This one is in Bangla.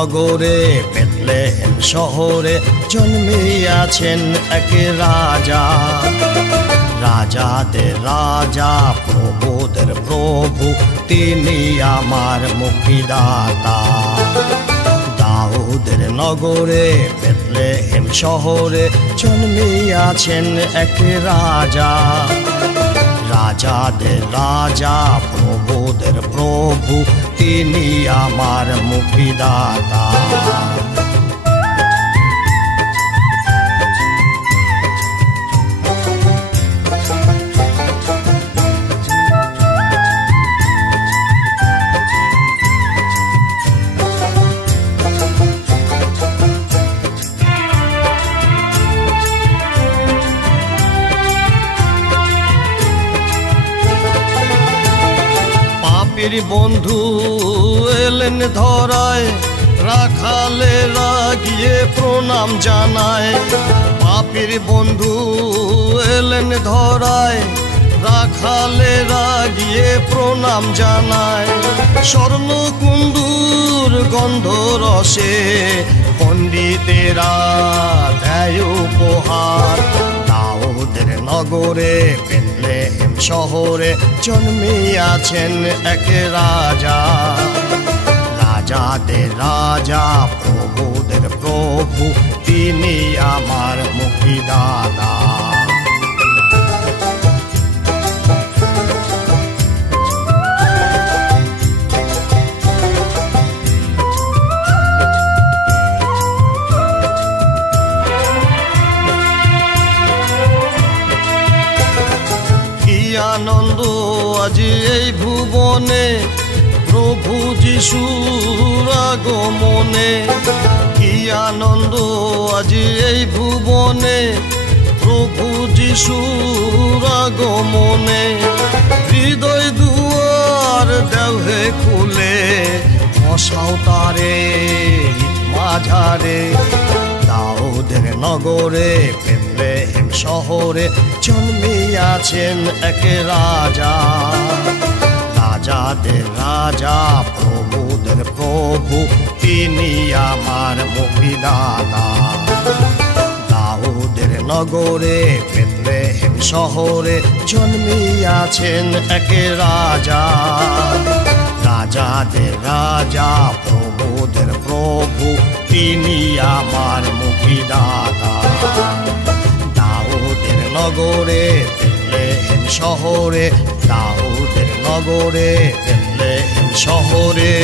নগরে বেথলেহেম শহরে জন্মিয়াছেন এক রাজা। রাজাদের রাজা প্রভুদের প্রভু, তিনি আমার মুক্তিদাতা। দাউদের নগরে বেথলেহেম শহরে জন্মিয়াছেন এক রাজা। রাজাদের রাজা প্রভুদের প্রভু, তিনি আমার মুক্তিদাতা। পাপীর বন্ধু এলেন ধরায়, রাখালে রাগিয়ে প্রণাম জানায়। পাপীর বন্ধু এলেন ধরায়, রাখালে রাগিয়ে প্রণাম জানায়। স্বর্ণ কুন্দুর গন্ধ রসে পণ্ডিতেরা দেয় উপহার। দাউদের নগরে বেথলেহেম শহরে জন্মিয়াছেন এক রাজা। রাজাদের রাজা প্রভুদের প্রভু, তিনি আমার মুক্তিদাতা। আনন্দ আজি এই ভুবনে, প্রভু যিশুর আগমনে। কি আনন্দ আজি এই ভুবনে, প্রভু যিশুর আগমনে। হৃদয় দুয়ার দেও হে খুলে, বসাও তারে মাঝারে। দাউদের নগরে বেথলেহেম শহরে জন্মিয়াছেন এক রাজা। রাজাদের রাজা প্রভুদের প্রভু, তিনি আমার মুক্তিদাতা। দাউদের নগরে বেথলেহেম শহরে জন্মিয়াছেন এক রাজা। রাজাদের রাজা প্রভুদের প্রভু, তিনি আমার মুক্তিদাতা। দাউদের নগরে বেথলেহেম শহরে, দাউদের নগরে বেথলেহেম শহরে।